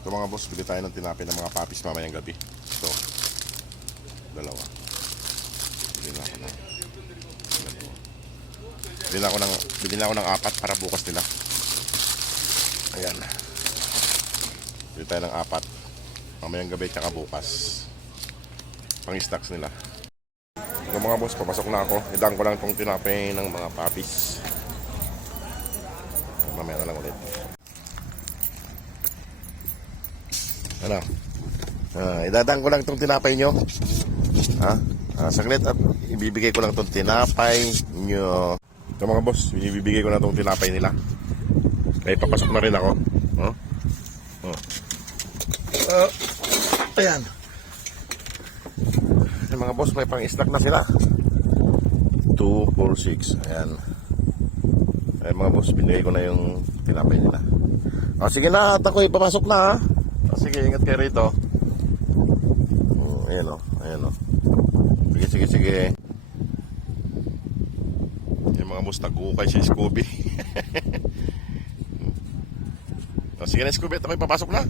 Ito mga boss, bili tayo ng tinapay ng mga papis mamayang gabi. Ito, dalawa. Bili na ako ng dalawa. Bili na ako ng 4 para bukas nila. Ayan. Bili tayo ng 4 mamayang gabi tsaka bukas. Pang stocks nila. Ito mga boss, papasok na ako. Idaan ko lang itong tinapay ng mga papis. Mamaya na lang ulit. Ano? Idadaan ko lang itong tinapay nyo. Saglit at ibibigay ko lang itong tinapay nyo. Ito mga boss, ibibigay ko na itong tinapay nila. Kaya papasok na rin ako. Ayan. Yung mga boss, may pang-stock na sila. 2, 4, 6. Ayan. Ayan mga boss, binigay ko na yung tinapay nila. Sige na, at ako ipapasok na. Sige, ingat kayo rito. Ayan o, ayan o. Sige. Yung mga boss, nag-uukay si Scooby. Sige na Scooby, at ako ipapasok na.